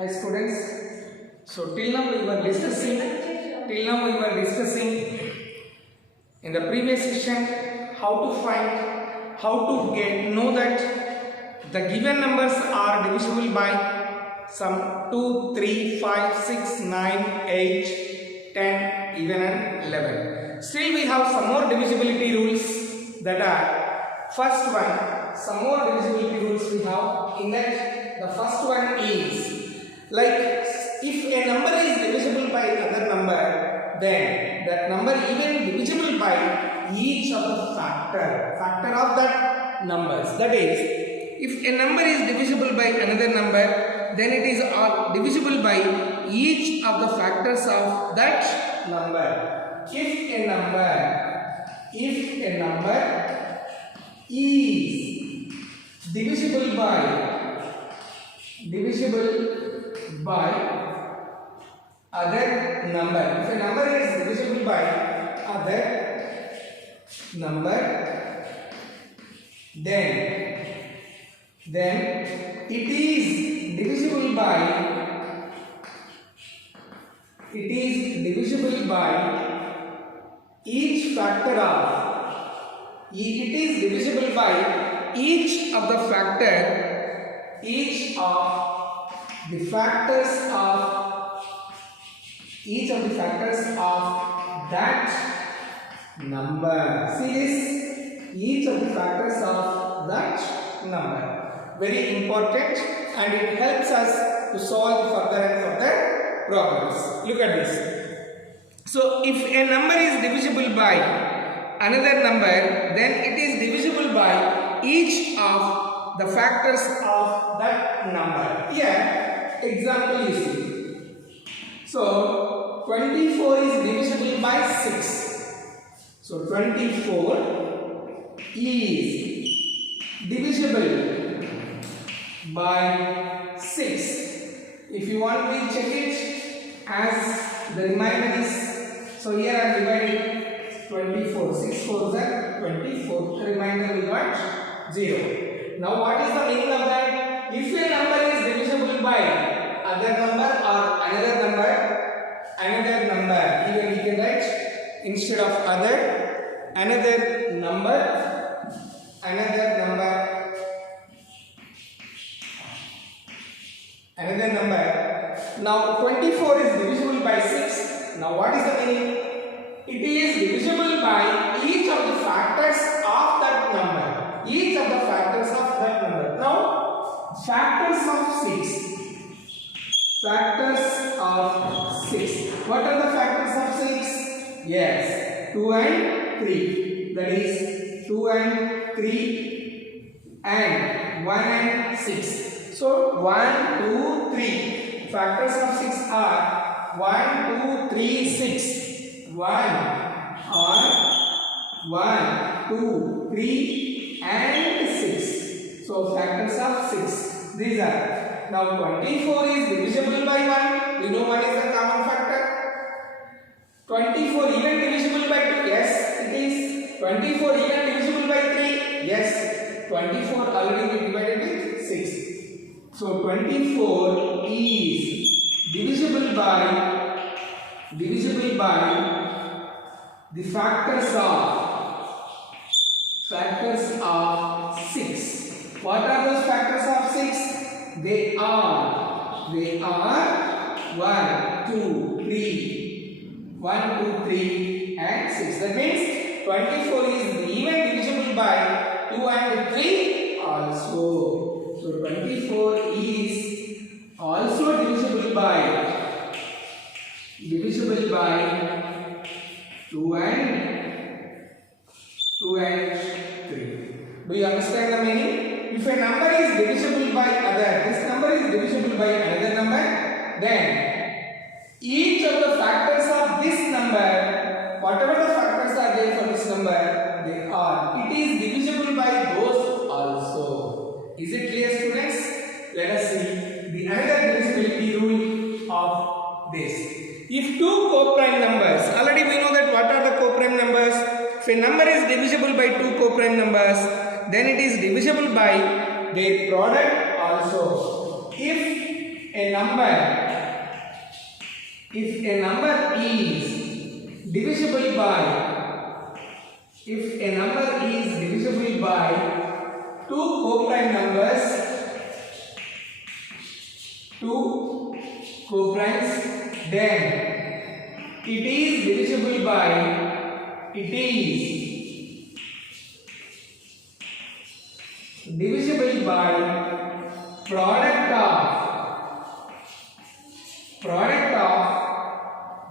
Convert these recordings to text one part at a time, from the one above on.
Hi students. So till now we were discussing in the previous session how to find, how to know that the given numbers are divisible by some 2, 3, 5, 6, 9, 8, 10, even and 11. Still we have some more divisibility rules that are first one, some more divisibility rules we have. In that the first one is like if a number is divisible by another number, then that number even divisible by each of the factor of that numbers. That is, if a number is divisible by another number, then it is divisible by each of the factors of that number. If a number is divisible by other number, if a number is divisible by other number, then it is divisible by each factor of, it is divisible by each of the factors of that number. See this, each of the factors of that number. Very important, and it helps us to solve further and further problems. Look at this. So if a number is divisible by another number, then it is divisible by each of the factors of that number. Here, example you see. So 24 is divisible by 6. So 24 is divisible by 6. If you want, we check it as the remainder is. So here I am dividing 24. 6 4s are 24. The remainder we got 0. Now what is the meaning of that? If a number is divisible by other number or another number, even we can write instead of other, another number. Now 24 is divisible by 6. Now what is the meaning? It is divisible by each of the factors of that number. Each of the factors of that number. Now factors of 6. What are the factors of 6? Yes, 2 and 3. That is 2 and 3 and 1 and 6. So 1, 2, 3. Factors of 6 are 1, 2, 3, 6. 1, 2, 3 and 6. So factors of 6. These are. Now 24 is divisible by 1. We know 1 is the common factor. 24 even divisible by 2. Yes, it is. 24 even divisible by 3. Yes. 24 already divided with 6. So 24 is divisible by the factors of 6. What are those factors of 6? They are 1, 2, 3 and 6. That means 24 is even divisible by 2 and 3 also. So 24 is also divisible by 2 and 3. Do you understand the meaning? If a number is divisible by this number is divisible by another number, then each of the factors of this number, whatever the factors are there for this number, it is divisible by those also. Is it clear, students? Let us see the another divisibility rule of this. If two co-prime numbers, already we know that what are the co-prime numbers. If a number is divisible by two co-prime numbers, then it is divisible by their product also. If a number is divisible by two co-prime numbers, then it is divisible by product of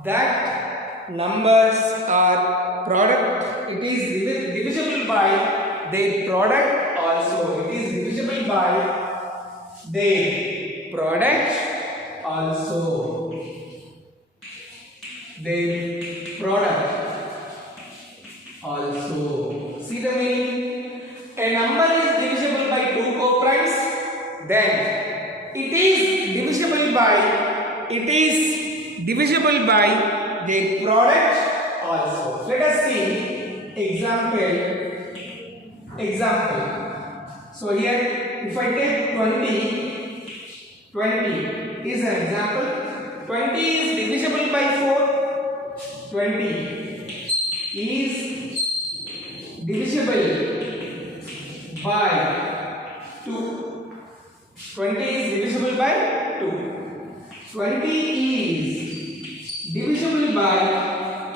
that numbers are product. It is divisible by their product also. It is divisible by their product also. See the meaning? A number is divisible by two co-primes, then it is divisible by their product also. Let us see example. So here, if I take 20 is an example. 20 is divisible by 4. 20 is divisible by 2. 20 is divisible by 2. 20 is divisible by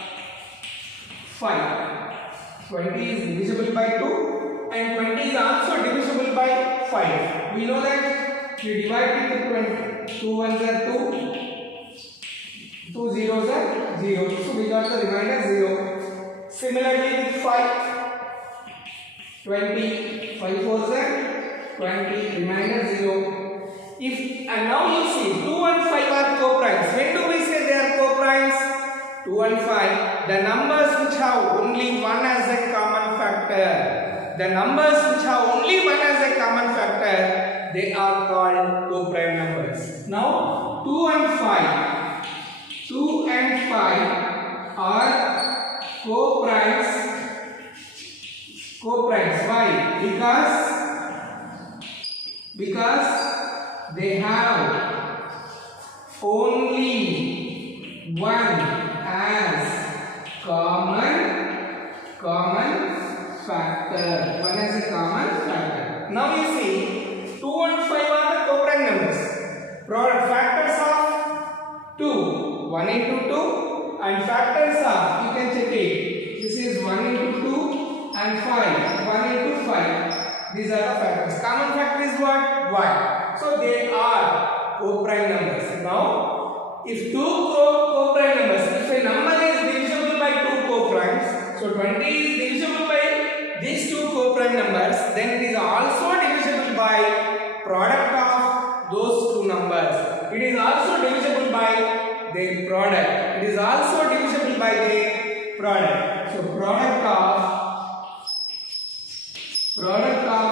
5. 20 is divisible by 2 and 20 is also divisible by 5. We know that we divide with 20. 2 ones are 2, 2 zeros are 0. So we got the remainder 0. Similarly with 5. 20, 5 fours are 20, remainder 0. And now you see 2 and 5 are co-primes. When do we say they are co-primes? 2 and 5. The numbers which have only one as a common factor. They are called co-prime numbers. Now 2 and 5 are co-primes. Why? Because they have only one as common factor. Now you see 2 and 5 are the co-prime numbers. Product factors of 2, 1 into 2, and factors of, you can check it. This is 1 into 2 and 5, 1 into 5. These are the factors. Common factor is what? 1. So they are co-prime numbers. Now, if two co-prime numbers, if a number is divisible by two co-primes, so 20 is divisible by these two co-prime numbers, then it is also divisible by product of those two numbers. It is also divisible by their product. So product of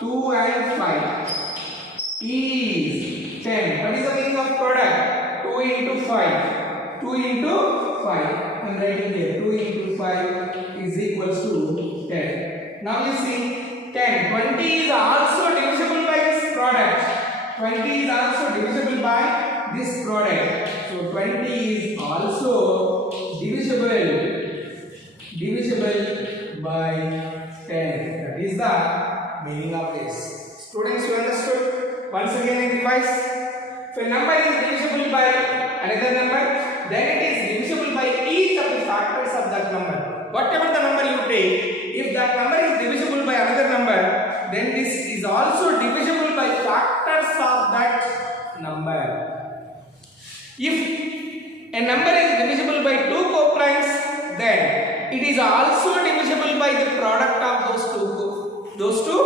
2 and 5 is 10. What is the meaning of product? 2 into 5. 2 into 5. I am writing here. 2 into 5 is equals to 10. Now you see 10. 20 is also divisible by this product. 20 is also divisible by this product. So 20 is also divisible by 10. That is the meaning of this. Students, you understood? Once again I revise. If a number is divisible by another number, then it is divisible by each of the factors of that number. Whatever the number you take, if that number is divisible by another number, then this is also divisible by factors of that number. If a number is divisible by two co-primes, then it is also divisible by the product of those two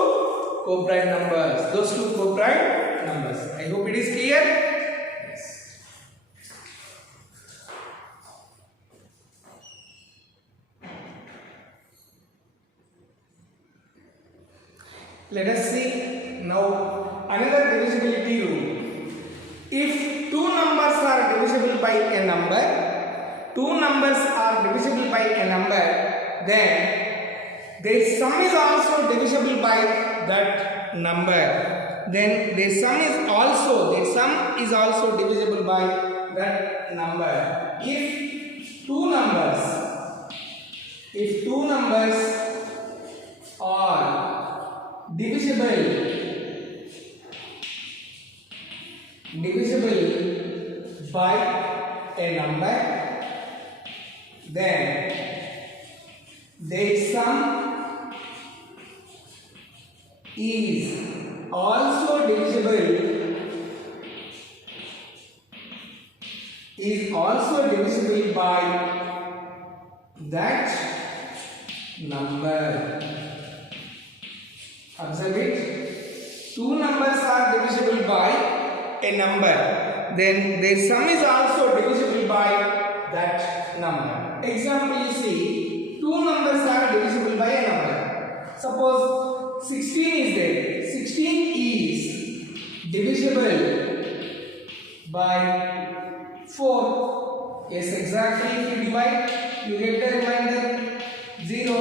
co-prime numbers. I hope it is clear. Yes. Let us see now another divisibility rule. If two numbers are divisible by a number, then their sum is also divisible by that number. then their sum is also divisible by that number. If two numbers are divisible by a number, then their sum is also divisible by that number. Observe it. Two numbers are divisible by a number, then their sum is also divisible by that number. Example, you see, two numbers are divisible by a number. Suppose 16 is there. 16 is divisible by 4. Yes, exactly. If you divide, you get the remainder 0.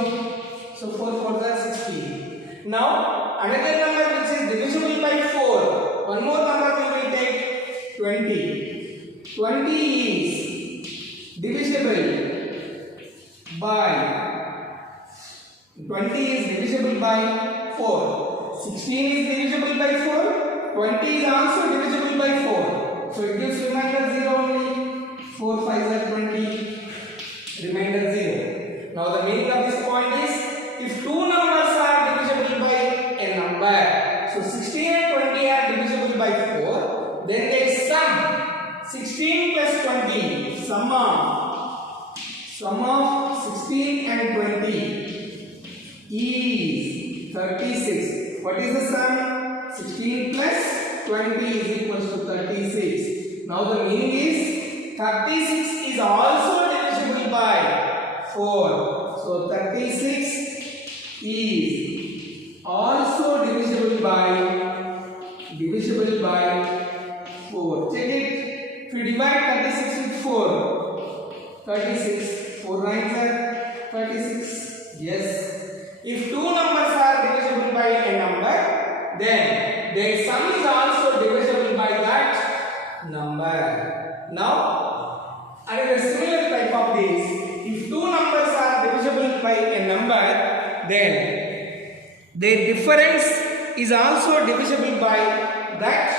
So 4 4 is 16. Now another number which is divisible by 4. One more number we will take 20. 20 is divisible by 4. 16 is divisible by 4. 20 is also divisible by 4. So it gives remainder 0 only. 4 5 is 20. Remainder 0. Now the meaning of this point is, if two numbers are divisible by a number, so 16 and 20 are divisible by 4, then their sum 16 plus 20, sum of 16 and 20 is 36. What is the sum? 16 plus 20 is equals to 36. Now the meaning is 36 is also divisible by 4. So 36 is also divisible by 4. Check it. If you divide 36 with 4, 36, 4 9s are 36. Yes. If two numbers are divisible by a number, then their sum is also divisible by that number. Now, another similar type of this. If two numbers are divisible by a number, then their difference is also divisible by that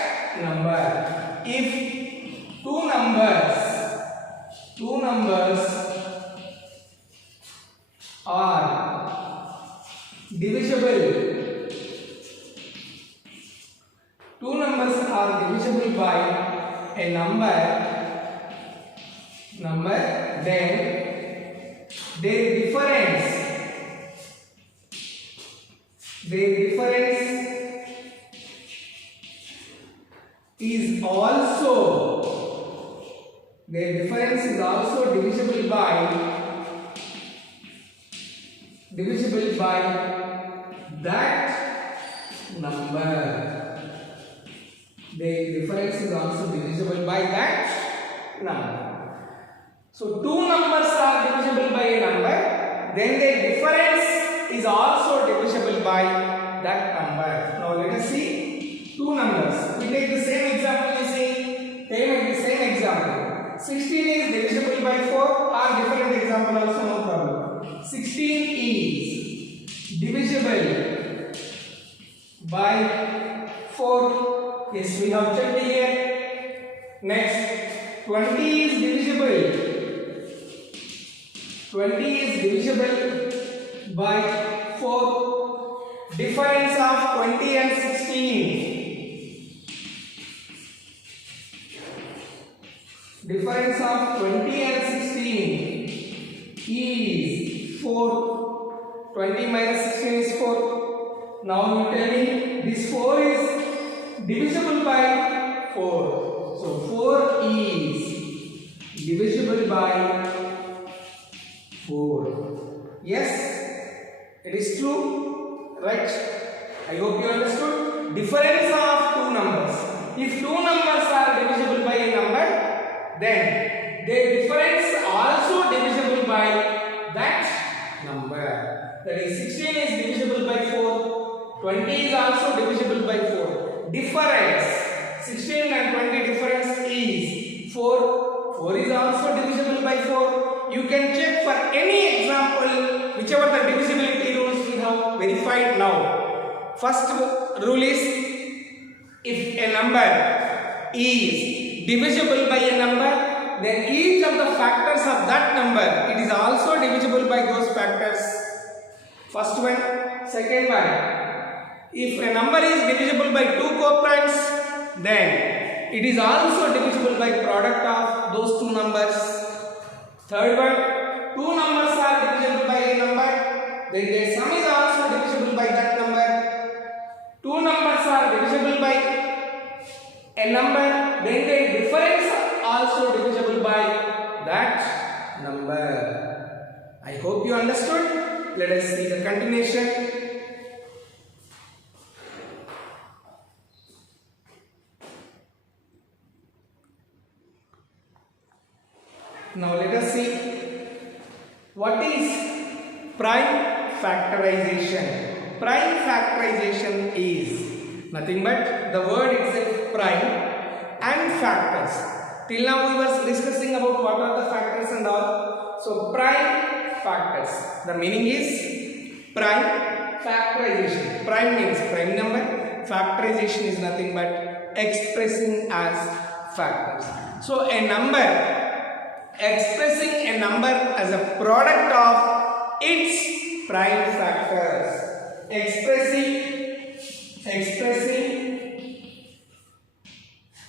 number. If two numbers are divisible by a number, then their difference is also divisible by that number. The difference is also divisible by that number. So two numbers are divisible by a number, then the difference is also divisible by that number. Now let us see two numbers. We take the same example, you see, take the same example. 16 is divisible by 4, or different example also, no problem. 16 is divisible by 4. Yes, we have checked here. Next, 20 is divisible. 20 is divisible by 4. Difference of 20 and 16. Difference of 20 and 16 is 4. 20 minus 16 is 4. Now you tell me this 4 is divisible by 4. So 4 is divisible by 4. Yes, it is true, right? I hope you understood. Difference of two numbers. If two numbers are divisible by a number, then their difference also divisible by that number. That is, 16 is divisible by 4. 20 is also divisible by 4. difference, 16 and 20 difference is 4. 4 is also divisible by 4. You can check for any example, whichever the divisibility rules we have verified now. First rule is, if a number is divisible by a number, then each of the factors of that number, it is also divisible by those factors. First one. Second one, if a number is divisible by 2 co-primes, then it is also divisible by product of those two numbers. Third one, two numbers are divisible by a number, then their sum is also divisible by that number. Two numbers are divisible by a number, then their difference also divisible by that number. I hope you understood. Let us see the continuation. Now let us see what is prime factorization. Prime factorization is nothing but the word itself, prime, and factors. Till now we were discussing about what are the factors and all. So prime factors. The meaning is prime factorization. Prime means prime number. Factorization is nothing but expressing as factors. So a number, expressing a number as a product of its prime factors. Expressing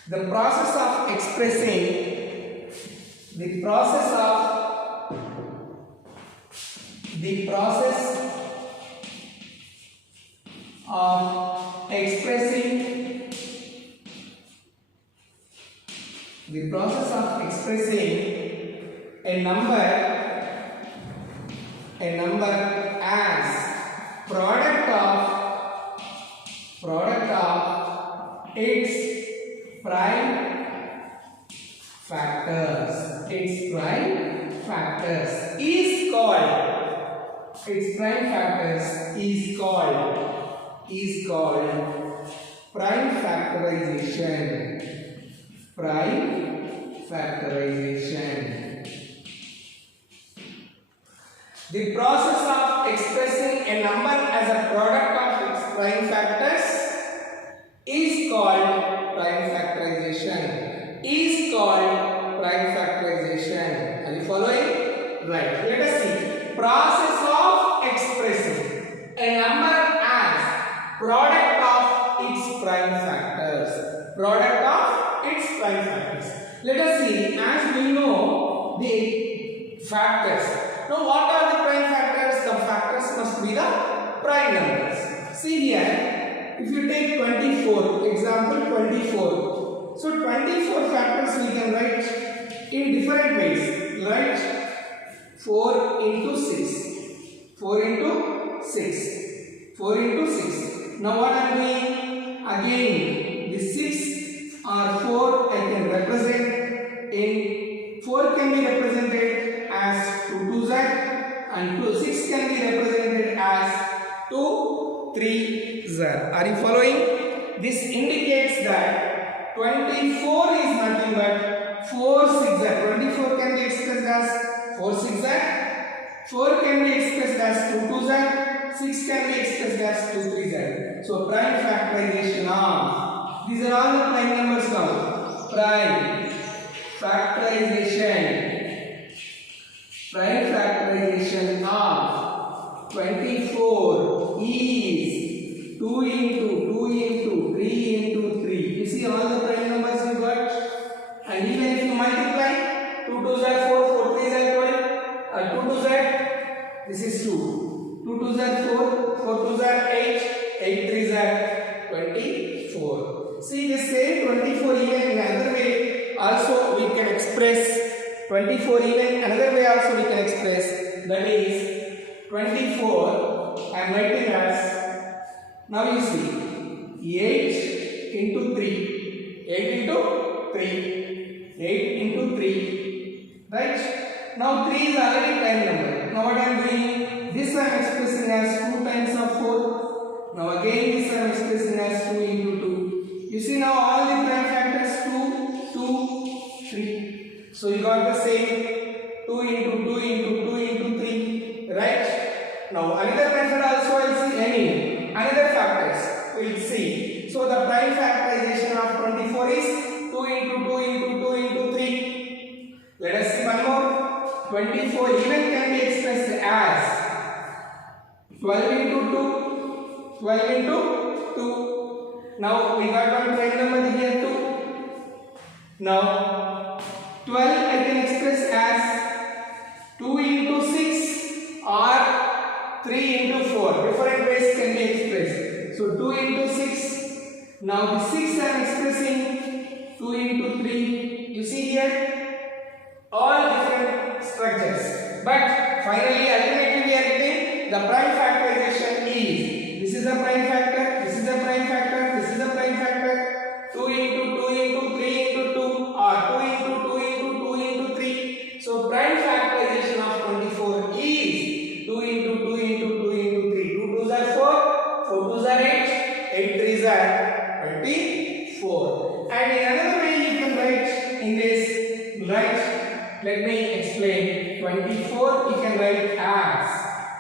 the process of expressing the process of expressing a number as product of its prime factors. Its prime factors is called prime factorization. Prime factorization. The process of expressing a number as a product of its prime factors is called prime factorization. Are you following? Right. Let us see. Process of expressing a number as product of its prime factors. Let us see. As we know the factors. Now what are the prime factors? The factors must be the prime numbers. See here, if you take 24, example 24. So 24 factors we can write in different ways. Write 4 into 6. 4 into 6. 4 into 6. Now what I am doing? Again, the 6 or 4 I can represent in 4 can be represented as 2 2s and 6 can be represented as 2 3s. Are you following? This indicates that 24 is nothing but 4 6s. 24 can be expressed as 4 6s. 4 can be expressed as 2 2s. 6 can be expressed as 2 3s. So prime factorization of these are all the prime numbers now. Prime factorization of 24 is 2 into 3 into 3. You see all the prime numbers you got, and even if you multiply 2 2s are 4, 4 3s are 12, 2 2s are, this is 2, 2 2s are 4, 4 2s are 8, 8 3s are 24. See the same 24 even in another way also we can express 24 even another way also we can express, that is 24 I am writing as, now you see 8 into 3, 8 into 3, 8 into 3, right? Now 3 is already prime number. Now what I am doing, this I am expressing as 2 times of 4. Now again this I am expressing as 2 into 2. You see now all the prime factors 2, 2, 3. So you got the same 2 into 2 into 2 into 3, right? Now another method also will see another factors we will see. So the prime factorization of 24 is 2 into 2 into 2 into 3. Let us see one more. 24 even can be expressed as 12 into 2, 12 into 2. Now we got one prime number here 2. Now 12 I can express as 2 into 6 or 3 into 4. Different ways can be expressed. So 2 into 6. Now the 6 I am expressing 2 into 3. You see here all different structures. But finally ultimately we are getting the prime factorization is, this is a prime factor, this is a prime factor, this is a prime factor, 2 into 2 into 3 into 2 or 2 into 2 into 2 into 3. So prime factorization of 24 is 2 into 2 into 2 into 3. 2 2s are 4, 4 2s are 8, 8 3s are 24. And in another way you can write in this, right? Let me explain. 24 you can write as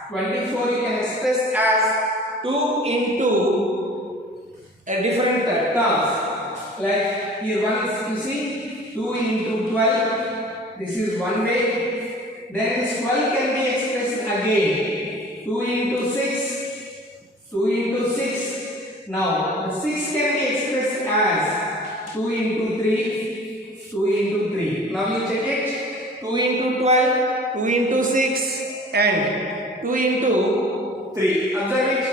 24 you can express as 2 into a different terms. Like here once you see 2 into 12. This is one way. Then this 12 can be expressed again. 2 into 6. 2 into 6. Now the 6 can be expressed as 2 into 3. 2 into 3. Now you check it. 2 into 12. 2 into 6 and 2 into 3. Observe it.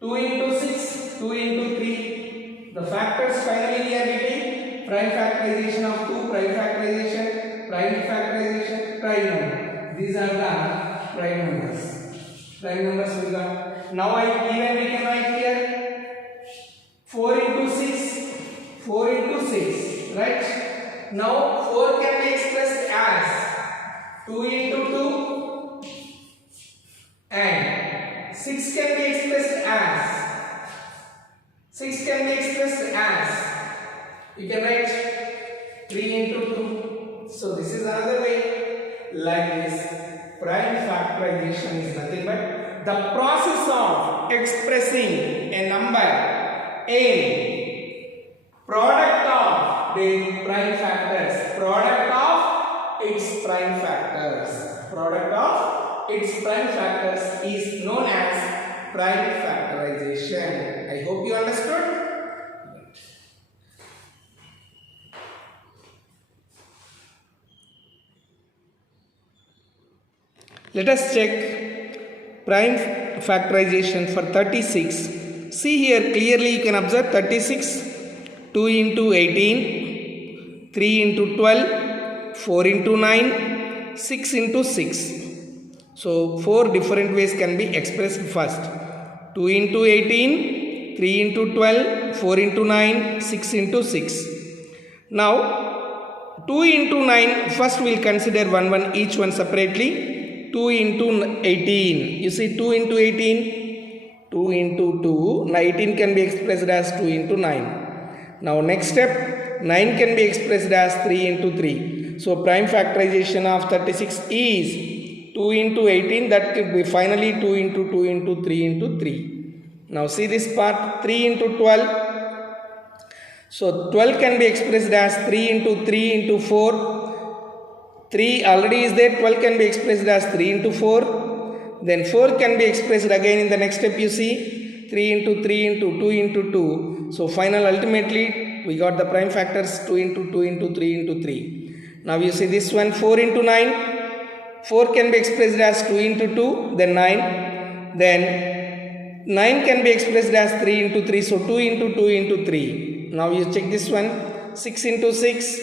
2 into 6, 2 into 3. The factors finally we are getting prime factorization of 2, prime factorization, prime number. These are the prime numbers. Prime numbers we got. Now even we can write here 4 into 6, 4 into 6, right? Now 4 can be expressed as 2 into 2 and 6 can be expressed as you can write 3 into 2. So this is another way. Like this, prime factorization is nothing but the process of expressing a number in product of the prime factors, product of its prime factors. Product of its prime factors is known as prime factorization. I hope you understood. Let us check prime factorization for 36. See here clearly you can observe 36, 2 into 18, 3 into 12, 4 into 9, 6 into 6. So 4 different ways can be expressed first. 2 into 18, 3 into 12, 4 into 9, 6 into 6. Now 2 into 9, first we will consider one each one separately. 2 into 18, you see 2 into 18, 2 into 2, 19 can be expressed as 2 into 9. Now next step, 9 can be expressed as 3 into 3. So prime factorization of 36 is 2 into 18, that could be finally 2 into 2 into 3 into 3. Now see this part, 3 into 12. So 12 can be expressed as 3 into 3 into 4. 3 already is there, 12 can be expressed as 3 into 4. Then 4 can be expressed again in the next step, you see 3 into 3 into 2 into 2. So final ultimately we got the prime factors 2 into 2 into 3 into 3. Now you see this one 4 into 9. 4 can be expressed as 2 into 2, then 9. Then 9 can be expressed as 3 into 3, so 2 into 2 into 3. Now you check this one, 6 into 6,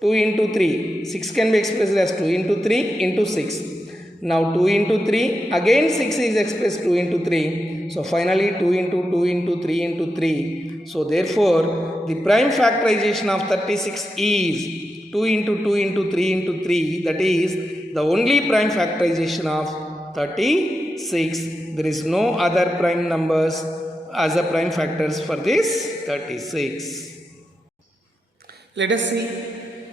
2 into 3. 6 can be expressed as 2 into 3 into 6. Now 2 into 3, again 6 is expressed 2 into 3. So finally 2 into 2 into 3 into 3. So therefore the prime factorization of 36 is 2 into 2 into 3 into 3. That is the only prime factorization of 36. There is no other prime numbers as the prime factors for this 36. Let us see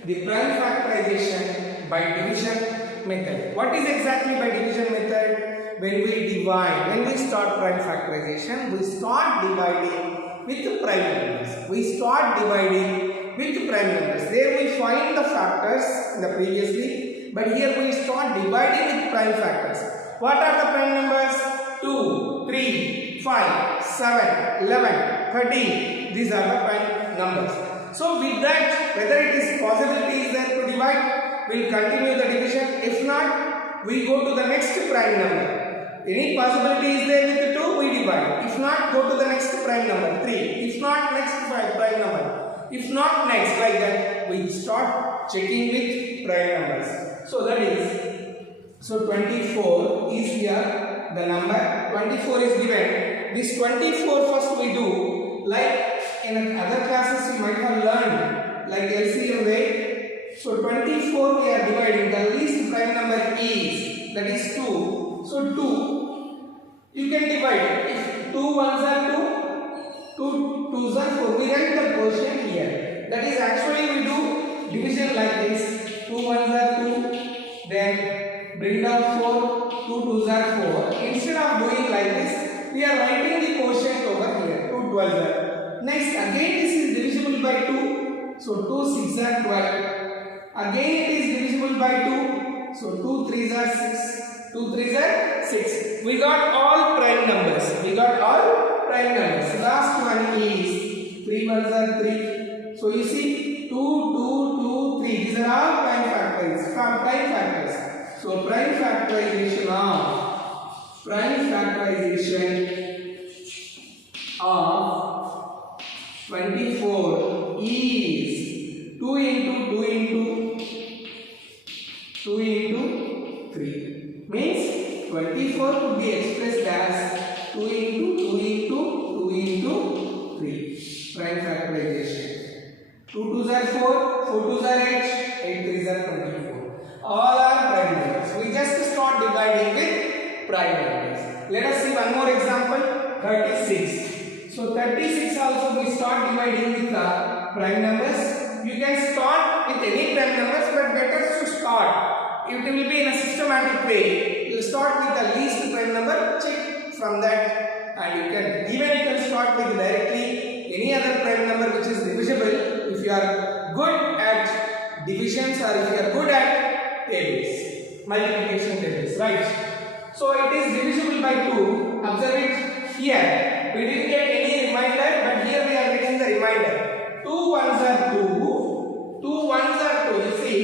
the prime factorization by division method. What is exactly by division method? When we divide, when we start prime factorization, we start dividing with prime numbers. We start dividing with prime numbers. There we find the factors in the previously, but here we start dividing with prime factors. What are the prime numbers? 2, 3, 5, 7, 11, 13. These are the prime numbers. So with that, whether it is possibility is there to divide, we will continue the division. If not, we go to the next prime number. Any possibility is there with 2, we divide. If not, go to the next prime number 3. If not, next prime number. If not, next, like that, we start checking with prime numbers. So that is, so 24 is here, the number 24 is given. This 24 first we do, like in other classes you might have learned, like LCM way. So 24 we are dividing, the least prime number is, that is 2. So 2, you can divide. If 2 ones are 2, 2 twos are 4. We write the quotient here. That is actually we do division like this. 2 ones are 2, then bring down 4, 2 twos are 4. Instead of doing like this, we are writing the quotient over here. 2 12s are. Next, again this is divisible by 2. So 2 6 are 12. Again it is divisible by 2. So 2 3s are 6. 2 3s are 6. We got all prime numbers. We got all prime numbers. Last one is 3 ones are 3. So you see 2 2 2 3. These are all prime factors. Prime factors. So prime factorization of 24 is 2 into 3. Means 24 could be expressed as 2 into 3. Prime factorization. 2 2s are 4, 4 2s are 8, 8 3s are 24. All are prime numbers. We just start dividing with prime numbers. Let us see one more example, 36. So 36 also we start dividing with the prime numbers. You can start with any prime numbers, but better to start. It will be in a systematic way. You will start with the least prime number, check from that, and you can start with directly any other prime number which is divisible. If you are good at divisions or if you are good at tables, multiplication tables, right? So it is divisible by 2. Observe it here. We didn't get any reminder, but here we are getting the reminder. 2 ones are 2. 2 ones are 2. You see,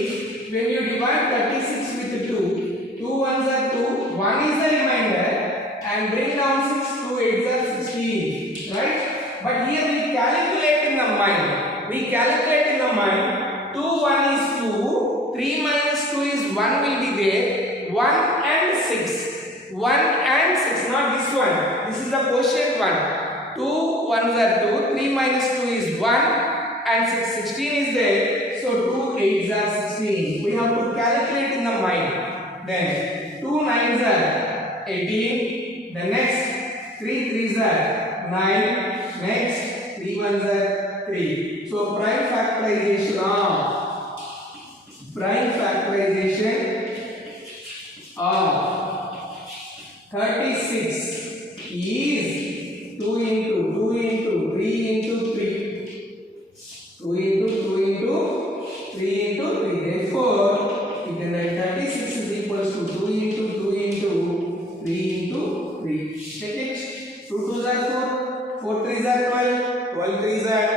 when you divide 36 with 2, 2 ones are 2. 1 is the reminder, and bring down 6. 2 8s are 16. Right? But here we calculate in the mind. 2 1 is 2. 3 minus 2 is 1 will be there. 1 and 6. 1 and 6, not this one. This is the quotient one. 2 1s are 2. 3 minus 2 is 1 and 16 is there. So 2 8s are 16. We have to calculate in the mind. Then 2 9s are 18. The next 3 3s are 9. Next 3 1s are 3. So prime factorization of 36 is 2 into 3 into 3. 2 into 3 into 3. Therefore, you can write 36 is equals to 2 into 3 into 3. Check it. 2 2s are 4. 4 3s are 12. 12 3s are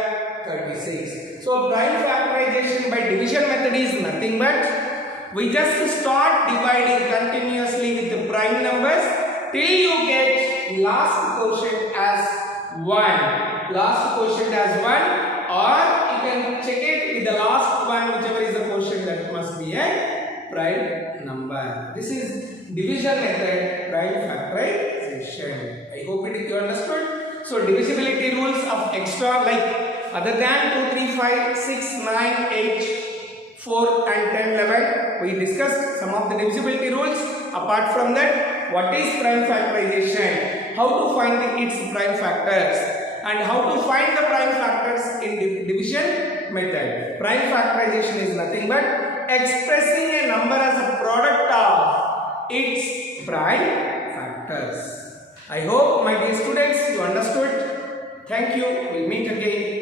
36. So prime factorization by division method is nothing but we just start dividing continuously with the prime numbers till you get last quotient as 1. Last quotient as 1, or you can check it with the last one, whichever is the quotient, that must be a prime number. This is division method, prime factorization. I hope you understood. So divisibility rules of extra, like other than 2 3 5 6 9 8 4 and 10 11, we discussed some of the divisibility rules. Apart from that, what is prime factorization? how to find its prime factors and how to find the prime factors in division method. Prime factorization is nothing but expressing a number as a product of its prime factors. I hope, my dear students, you understood. Thank you. We'll meet again